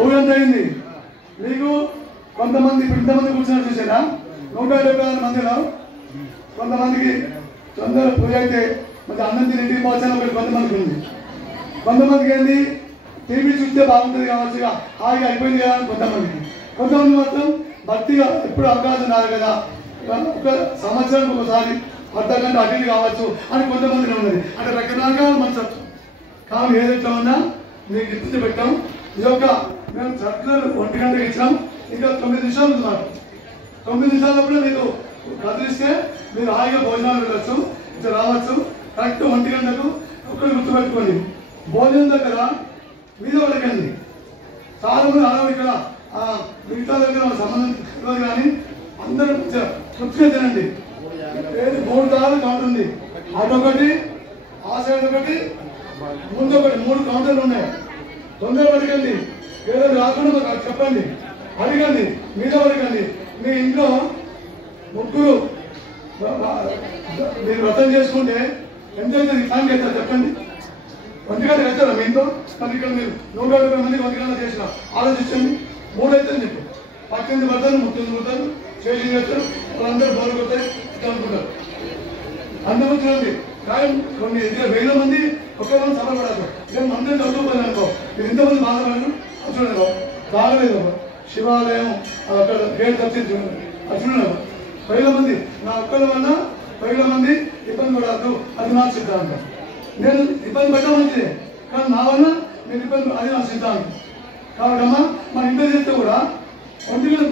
ఊరంతా అయింది మీకు కొంతమంది ఇప్పుడు ఇంతమంది కూర్చున్నారు చూసారా 176 మందిలో కొంతమందికి తొందర పూజ అయితే మరి అన్నం తిని ఇంటికి పోవచ్చని ఒకటి కొంతమందికి ఉంది. కొంతమందికి ఏంది టీవీ చూస్తే బాగుంటుంది కావచ్చు హాయిగా అయిపోయింది కదా అని కొంతమంది మాత్రం భక్తిగా ఎప్పుడు అవకాశం రాదు కదా ఒక సంవత్సరానికి ఒకసారి అర్ధ గంట అటెండ్ కావచ్చు అని కొంతమందిలో ఉన్నది. అంటే రకరకాల మనసత్వం కానీ ఏదైతే ఉన్నా మీకు గుర్తు పెట్టాం. ఇది ఒక మేము సర్కులర్ 1 గంటకి ఇచ్చాం. ఇంకా 9 నిమిషాలు ఉంది మాట. 9 నిమిషాలప్పుడు మీకు కదిలిస్తే మీరు హాయిగా భోజనాలు వెళ్ళచ్చు, ఇట్లా రావచ్చు. కరెక్ట్ 1 గంటకు ఒక్కరు గుర్తుపెట్టుకోండి. భోజనం దగ్గర మీద పడకండి. చాలా మంది ఆడవాళ్ళు ఇక్కడ మిగతా దగ్గర సంబంధం తెలియదు కానీ అందరూ తృప్తిగా తినండి. 3 దారులు కౌంటర్ ఉంది. అటొకటి ఆ సైడ్ ఒకటి ముందు ఒకటి 3 కౌంటర్లు ఉన్నాయి. తొందర పడకండి. ఏదో రాకుండా మాకు చెప్పండి, అడగండి, మీద పడకండి. మీ ఇంట్లో ముగ్గురు మీరు వ్రతం చేసుకుంటే ఎంతైతే టైం చేస్తారు చెప్పండి. 1 గంట వెళ్తారా మీ ఇంట్లో? మరి ఇక్కడ మీరు 170 మందికి 1 గంట చేసిన ఆలోచించండి. 3 అయితే చెప్పి 18 పడతారు, 30 పడతారు, చేసి చేస్తారు. వాళ్ళందరూ బోరు కొడతాయి అనుకుంటారు. అంతమంది చూడండి. కానీ కొన్ని 1000 మంది ఒక్క మంది సఫలపడతారు. ఇక మంది చదువుకోవాలి అనుకో, మీరు ఇంతమంది బాధపడరు. చూడండి బాగలేదు శివాలయం అక్కడ గేట్ తప్పింది చూడండి. అది చూడండి 1000 మంది నా ఒక్కల వల్ల 1000 మంది ఇబ్బంది పడద్దు. అది నా సిద్ధాంతం. నేను ఇబ్బంది పడ్డా మంచిదే కానీ నా వల్ల నేను ఇబ్బంది అది నా సిద్ధాంతం. కాబట్టి అమ్మా మన ఇంట్లో చేస్తే కూడా 1 గంట